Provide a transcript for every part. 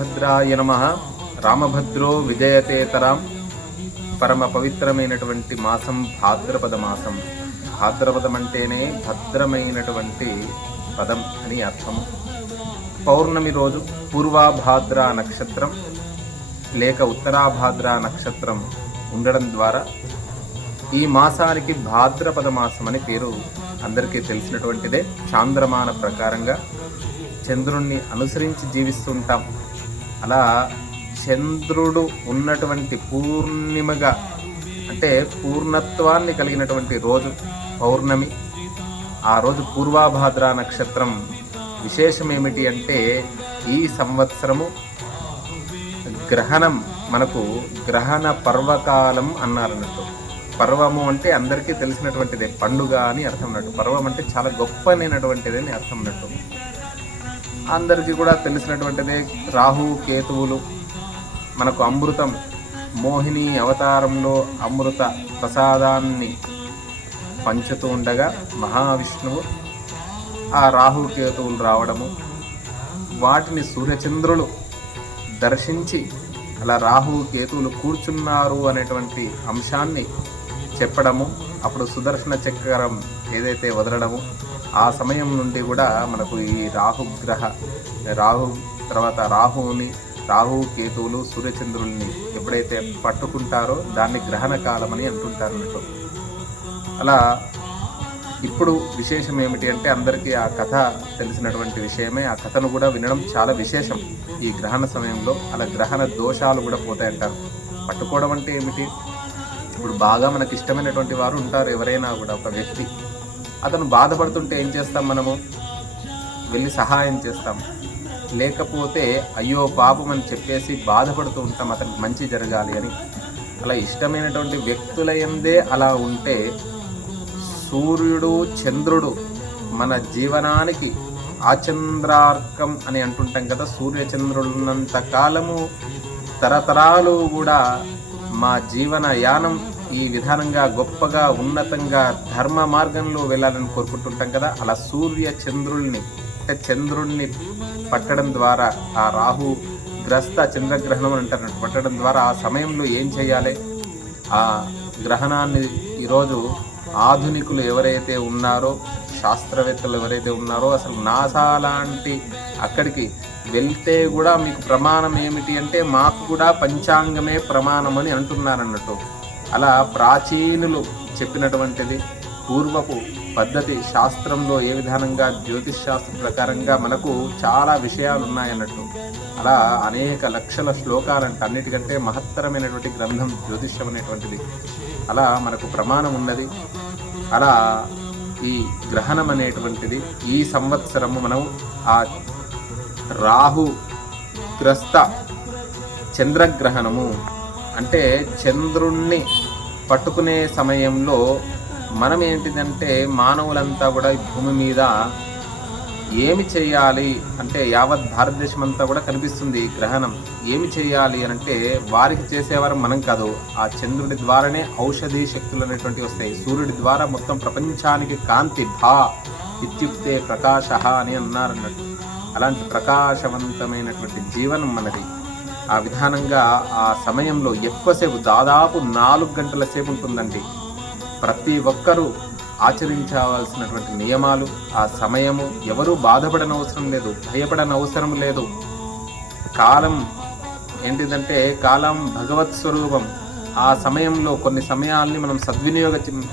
రామభద్రాయ నమ. రామభద్రో విజయతేతరాం. పరమ పవిత్రమైనటువంటి మాసం భాద్రపద మాసం. భాద్రపదం అంటేనే భద్రమైనటువంటి పదం అని అర్థము పౌర్ణమి రోజు పూర్వాభాద్ర నక్షత్రం లేక ఉత్తరాభాద్ర నక్షత్రం ఉండడం ద్వారా ఈ మాసానికి భాద్రపద మాసం అని పేరు అందరికీ తెలిసినటువంటిదే. చాంద్రమాన ప్రకారంగా చంద్రుణ్ణి అనుసరించి జీవిస్తుంటాం అలా చంద్రుడు ఉన్నటువంటి పూర్ణిమగా అంటే పూర్ణత్వాన్ని కలిగినటువంటి రోజు పౌర్ణమి. ఆ రోజు పూర్వాభాద్ర నక్షత్రం విశేషం ఏమిటి అంటే ఈ సంవత్సరము గ్రహణం మనకు గ్రహణ పర్వకాలం అన్నారన్నట్టు. పర్వము అంటే అందరికీ తెలిసినటువంటిదే పండుగ అని అర్థం అన్నట్టు పర్వం అంటే చాలా గొప్పనైనటువంటిది అని అర్థం అన్నట్టు అందరికీ కూడా తెలిసినటువంటిదే రాహు కేతువులు. మనకు అమృతం మోహిని అవతారంలో అమృత ప్రసాదాన్ని పంచుతూ ఉండగా మహావిష్ణువు ఆ రాహు కేతువులు రావడము. వాటిని సూర్యచంద్రులు దర్శించి అలా రాహు కేతువులు కూర్చున్నారు అనేటువంటి అంశాన్ని చెప్పడము అప్పుడు సుదర్శన చక్రం ఏదైతే వదలడము ఆ సమయం నుండి కూడా మనకు ఈ రాహుగ్రహ రాహు తర్వాత రాహువుని రాహు కేతువులు సూర్యచంద్రుల్ని ఎప్పుడైతే పట్టుకుంటారో దాన్ని గ్రహణ కాలం అని అంటుంటారు అన్నట్టు అలా ఇప్పుడు విశేషం ఏమిటి అంటే అందరికీ ఆ కథ తెలిసినటువంటి విషయమే. ఆ కథను కూడా వినడం చాలా విశేషం. ఈ గ్రహణ సమయంలో అలా గ్రహణ దోషాలు కూడా పోతాయంటారు. పట్టుకోవడం అంటే ఏమిటి? ఇప్పుడు బాగా మనకి ఇష్టమైనటువంటి వారు ఉంటారు ఎవరైనా కూడా ఒక వ్యక్తి. అతను బాధపడుతుంటే ఏం చేస్తాం మనము? వెళ్ళి సహాయం చేస్తాం. లేకపోతే అయ్యో పాపం అని చెప్పేసి బాధపడుతూ ఉంటాం అతనికి మంచి జరగాలి అని. అలా ఇష్టమైనటువంటి వ్యక్తుల ఎందే అలా ఉంటే సూర్యుడు చంద్రుడు మన జీవనానికి ఆచంద్రార్కం అని అంటుంటాం కదా సూర్యచంద్రుడున్నంత కాలము తరతరాలు కూడా మా జీవన యానం ఈ విధానంగా గొప్పగా ఉన్నతంగా ధర్మ మార్గంలో వెళ్ళాలని కోరుకుంటుంటాం కదా. అలా సూర్య చంద్రుల్ని అంటే చంద్రుణ్ణి పట్టడం ద్వారా ఆ రాహు గ్రస్త చంద్రగ్రహణం అని అంటారు. పట్టడం ద్వారా ఆ సమయంలో ఏం చేయాలి? ఆ గ్రహణాన్ని ఈరోజు ఆధునికులు ఎవరైతే ఉన్నారో శాస్త్రవేత్తలు ఎవరైతే ఉన్నారో అసలు నాసా లాంటి అక్కడికి వెళ్తే కూడా మీకు ప్రమాణం ఏమిటి అంటే మాకు కూడా పంచాంగమే ప్రమాణం అని అంటున్నారన్నట్టు. అలా ప్రాచీనులు చెప్పినటువంటిది పూర్వపు పద్ధతి శాస్త్రంలో ఏ విధానంగా జ్యోతిష్ శాస్త్ర ప్రకారంగా మనకు చాలా విషయాలు ఉన్నాయన్నట్టు అలా అనేక లక్షల శ్లోకాలంట అన్నిటికంటే మహత్తరమైనటువంటి గ్రంథం జ్యోతిష్యం అనేటువంటిది. అలా మనకు ప్రమాణం ఉన్నది. అలా ఈ గ్రహణం అనేటువంటిది ఈ సంవత్సరము మనం ఆ రాహు గ్రస్త చంద్రగ్రహణము అంటే చంద్రుణ్ణి పట్టుకునే సమయంలో మనం ఏంటిదంటే మానవులంతా కూడా ఈ భూమి మీద ఏమి చేయాలి అంటే యావత్ భారతదేశం అంతా కూడా కనిపిస్తుంది గ్రహణం. ఏమి చేయాలి అని అంటే వారికి చేసేవారు మనం కాదు. ఆ చంద్రుడి ద్వారానే ఔషధి శక్తులు అనేటువంటివి వస్తాయి. సూర్యుడి ద్వారా మొత్తం ప్రపంచానికి కాంతి భా ఇత్యుక్తే ప్రకాశ అని అన్నారన్నట్టు అలాంటి ప్రకాశవంతమైనటువంటి జీవనం మనది. ఆ విధానంగా ఆ సమయంలో ఎక్కువసేపు దాదాపు నాలుగు గంటల సేపు ఉంటుందండి. ప్రతి ఒక్కరూ ఆచరించవలసినటువంటి నియమాలు ఆ సమయము ఎవరూ బాధపడనవసరం లేదు భయపడనవసరం లేదు. కాలం ఏంటిదంటే కాలం భగవత్ స్వరూపం. ఆ సమయంలో కొన్ని సమయాల్ని మనం సద్వినియోగం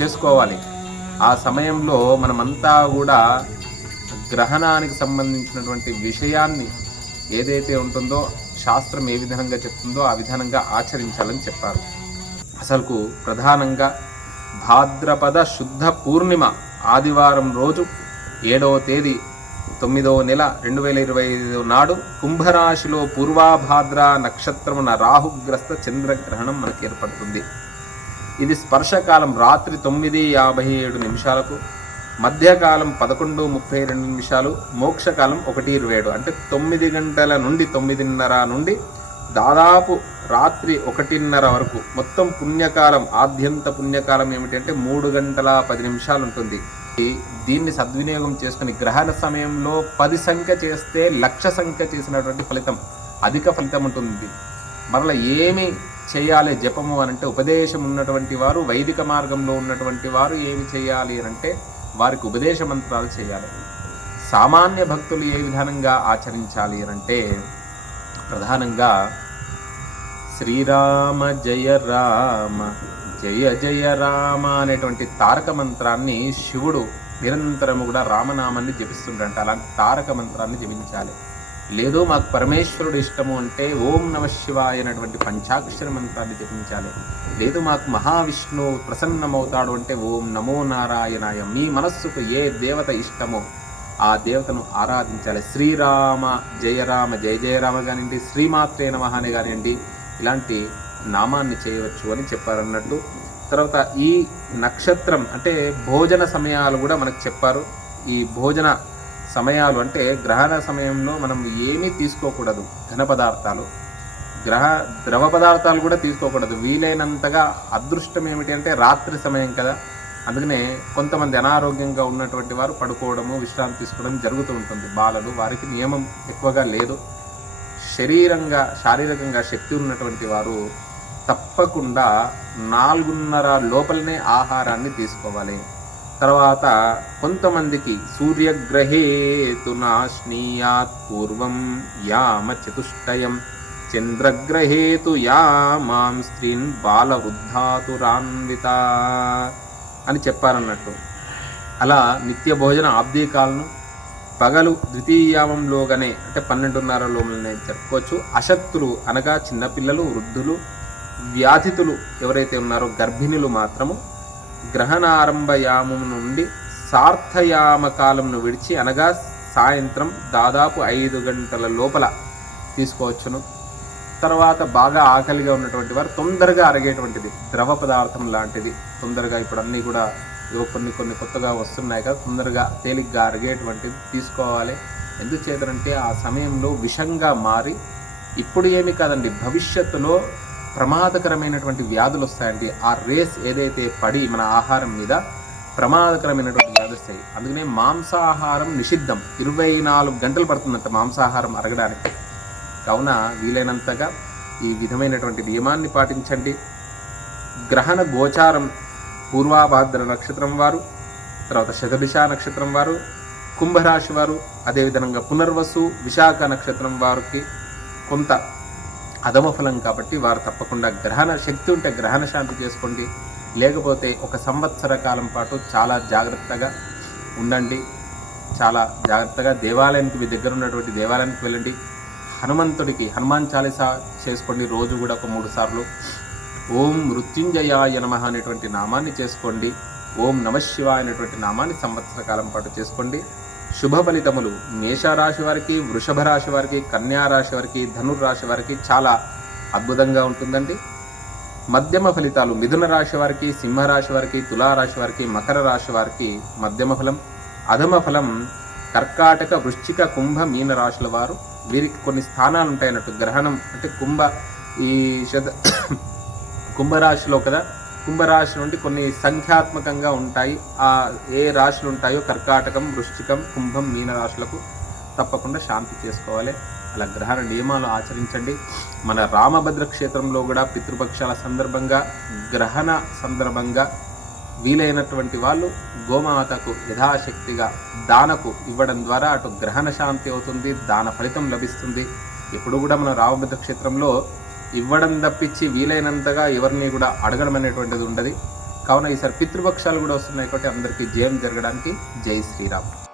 చేసుకోవాలి. ఆ సమయంలో మనమంతా కూడా గ్రహణానికి సంబంధించినటువంటి విషయాన్ని ఏదైతే ఉంటుందో శాస్త్రం ఏ విధంగా చెప్తుందో ఆ విధానంగా ఆచరించాలని చెప్పారు. అసలుకు ప్రధానంగా భాద్రపద శుద్ధ పూర్ణిమ ఆదివారం రోజు ఏడవ తేదీ తొమ్మిదవ నెల రెండు వేల ఇరవై ఐదు నాడు కుంభరాశిలో పూర్వాభాద్ర నక్షత్రమున రాహుగ్రస్త చంద్రగ్రహణం మనకు ఏర్పడుతుంది. ఇది స్పర్శకాలం రాత్రి తొమ్మిది యాభై ఏడు నిమిషాలకు మధ్యకాలం పదకొండు ముప్పై రెండు నిమిషాలు మోక్షకాలం ఒకటి ఇరవై ఏడు. అంటే తొమ్మిది గంటల నుండి తొమ్మిదిన్నర నుండి దాదాపు రాత్రి ఒకటిన్నర వరకు మొత్తం పుణ్యకాలం ఆద్యంత పుణ్యకాలం ఏమిటంటే మూడు గంటల పది నిమిషాలు ఉంటుంది. దీన్ని సద్వినియోగం చేసుకుని గ్రహణ సమయంలో పది సంఖ్య చేస్తే లక్ష సంఖ్య చేసినటువంటి ఫలితం అధిక ఫలితం ఉంటుంది. మరలా ఏమి చేయాలి జపము అనంటే ఉపదేశం ఉన్నటువంటి వారు వైదిక మార్గంలో ఉన్నటువంటి వారు ఏమి చేయాలి అనంటే అంటే వారికి ఉపదేశ మంత్రాలు చేయాలి. సామాన్య భక్తులు ఏ విధానంగా ఆచరించాలి అంటే ప్రధానంగా శ్రీరామ జయ రామ జయ జయ రామ అనేటువంటి తారక మంత్రాన్ని శివుడు నిరంతరము కూడా రామనామాన్ని జపిస్తుండంట. అలాంటి తారక మంత్రాన్ని జపించాలి. లేదు మాకు పరమేశ్వరుడు ఇష్టము అంటే ఓం నమ శివాయ అనేటువంటి పంచాక్షర మంత్రాన్ని జపించాలి. లేదు మాకు మహావిష్ణువు ప్రసన్నమవుతాడు అంటే ఓం నమో నారాయణాయ మీ మనస్సుకు ఏ దేవత ఇష్టమో ఆ దేవతను ఆరాధించాలి. శ్రీరామ జయరామ జయ జయరామ కానివ్వండి శ్రీమాత్రే నమ అని కానివ్వండి ఇలాంటి నామాన్ని చేయవచ్చు అని చెప్పారన్నట్టు. తర్వాత ఈ నక్షత్రం అంటే భోజన సమయాలు కూడా మనకు చెప్పారు. ఈ భోజన సమయాలు అంటే గ్రహణ సమయంలో మనం ఏమీ తీసుకోకూడదు ఘన పదార్థాలు. గ్రహ ద్రవ పదార్థాలు కూడా తీసుకోకూడదు. వీలైనంతగా అదృష్టం ఏమిటి అంటే రాత్రి సమయం కదా. అందుకనే కొంతమంది అనారోగ్యంగా ఉన్నటువంటి వారు పడుకోవడము విశ్రాంతి తీసుకోవడం జరుగుతూ ఉంటుంది. బాలలు వారికి నియమం ఎక్కువగా లేదు. శరీరంగా శారీరకంగా శక్తి ఉన్నటువంటి వారు తప్పకుండా నాలుగున్నర లోపలనే ఆహారాన్ని తీసుకోవాలి. తర్వాత కొంతమందికి సూర్యగ్రహేతు నాశ్నీయాత్ పూర్వం యామ చతుష్టయం చంద్రగ్రహేతు యామాం స్త్రీన్ బాలవృద్ధాతురాన్విత అని చెప్పారన్నట్టు. అలా నిత్య భోజన ఆబ్దీకాలను పగలు ద్వితీయామంలోగానే అంటే పన్నెండున్నర లోపలనే చెప్పుకోవచ్చు అశక్తులు అనగా చిన్నపిల్లలు వృద్ధులు వ్యాధితులు ఎవరైతే ఉన్నారో గర్భిణులు మాత్రము గ్రహణారంభ యామం నుండి సార్థయామ కాలంను విడిచి అనగా సాయంత్రం దాదాపు ఐదు గంటల లోపల తీసుకోవచ్చును. తర్వాత బాగా ఆకలిగా ఉన్నటువంటి వారు తొందరగా అరిగేటువంటిది ద్రవ పదార్థం లాంటిది. తొందరగా ఇప్పుడు అన్నీ కూడా ఇవో కొన్ని కొన్ని కొత్తగా వస్తున్నాయి కదా తొందరగా తేలిగ్గా అరిగేటువంటిది తీసుకోవాలి. ఎందుచేతనంటే ఆ సమయంలో విషంగా మారి ఇప్పుడు ఏమి కాదండి భవిష్యత్తులో ప్రమాదకరమైనటువంటి వ్యాధులు వస్తాయండి. ఆ రేస్ ఏదైతే పడి మన ఆహారం మీద ప్రమాదకరమైనటువంటి వ్యాధులు వస్తాయి. అందుకనే మాంసాహారం నిషిద్ధం. ఇరవై నాలుగు గంటలు పడుతుందంట మాంసాహారం అరగడానికి. కావున వీలైనంతగా ఈ విధమైనటువంటి నియమాన్ని పాటించండి. గ్రహణ గోచారం పూర్వాభాద్ర నక్షత్రం వారు తర్వాత శతభిష నక్షత్రం వారు కుంభరాశి వారు అదేవిధంగా పునర్వసు విశాఖ నక్షత్రం వారికి కొంత అధమ ఫలం కాబట్టి వారు తప్పకుండా గ్రహణ శక్తి ఉంటే గ్రహణ శాంతి చేసుకోండి. లేకపోతే ఒక సంవత్సర కాలం పాటు చాలా జాగ్రత్తగా ఉండండి. చాలా జాగ్రత్తగా దేవాలయానికి మీ దగ్గర ఉన్నటువంటి దేవాలయానికి వెళ్ళండి. హనుమంతుడికి హనుమాన్ చాలీసా చేసుకోండి. రోజు కూడా ఒక మూడు సార్లు. ఓం మృత్యుంజయాయ నమ అనేటువంటి నామాన్ని చేసుకోండి. ఓం నమశివ అనేటువంటి నామాన్ని సంవత్సర కాలం పాటు చేసుకోండి. శుభ ఫలితములు. మేషరాశి వారికి వృషభ రాశి వారికి కన్యా రాశి వారికి ధనుర్రాశి వారికి చాలా అద్భుతంగా ఉంటుందండి. మధ్యమ ఫలితాలు మిథున రాశి వారికి సింహరాశి వారికి తులారాశి వారికి మకర రాశి వారికి మధ్యమ ఫలం. అధమ ఫలం కర్కాటక వృశ్చిక కుంభ మీన రాశుల వారు. వీరికి కొన్ని స్థానాలు ఉంటాయి అన్నట్టు గ్రహణం అంటే కుంభ ఈ శత కుంభరాశిలో కదా కుంభరాశి నుండి కొన్ని సంఖ్యాత్మకంగా ఉంటాయి. ఆ ఏ రాశులు ఉంటాయో కర్కాటకం వృశ్చికం కుంభం మీన రాశులకు తప్పకుండా శాంతి చేసుకోవాలి. అలా గ్రహణ నియమాలు ఆచరించండి. మన రామభద్ర క్షేత్రంలో కూడా పితృపక్షాల సందర్భంగా గ్రహణ సందర్భంగా వీలైనటువంటి వాళ్ళు గోమాతకు యథాశక్తిగా దానకు ఇవ్వడం ద్వారా అటు గ్రహణ శాంతి అవుతుంది దాన ఫలితం లభిస్తుంది. ఇప్పుడు కూడా మన రామభద్ర క్షేత్రంలో ఇవ్వడం తప్పించి వీలైనంతగా ఎవరిని కూడా అడగడం అనేటువంటిది ఉండదు. కావున ఈసారి పితృపక్షాలు కూడా వస్తున్నాయి కాబట్టి అందరికీ జయం జరగడానికి జై శ్రీరామ్.